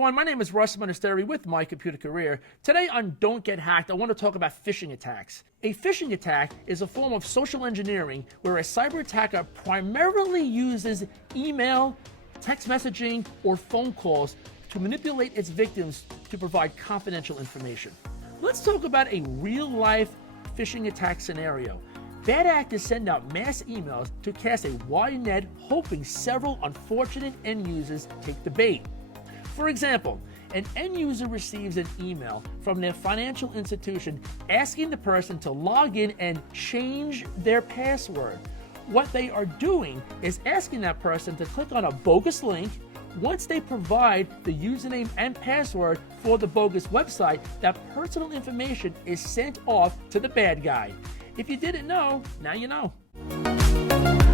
everyone, my name is Russ Monasteri with MyComputerCareer. Today on Don't Get Hacked, I want to talk about phishing attacks. A phishing attack is a form of social engineering where a cyber attacker primarily uses email, text messaging, or phone calls to manipulate its victims to provide confidential information. Let's talk about a real-life phishing attack scenario. Bad actors send out mass emails to cast a wide net, hoping several unfortunate end users take the bait. For example, an end user receives an email from their financial institution asking the person to log in and change their password. What they are doing is asking that person to click on a bogus link. Once they provide the username and password for the bogus website, that personal information is sent off to the bad guy. If you didn't know, now you know.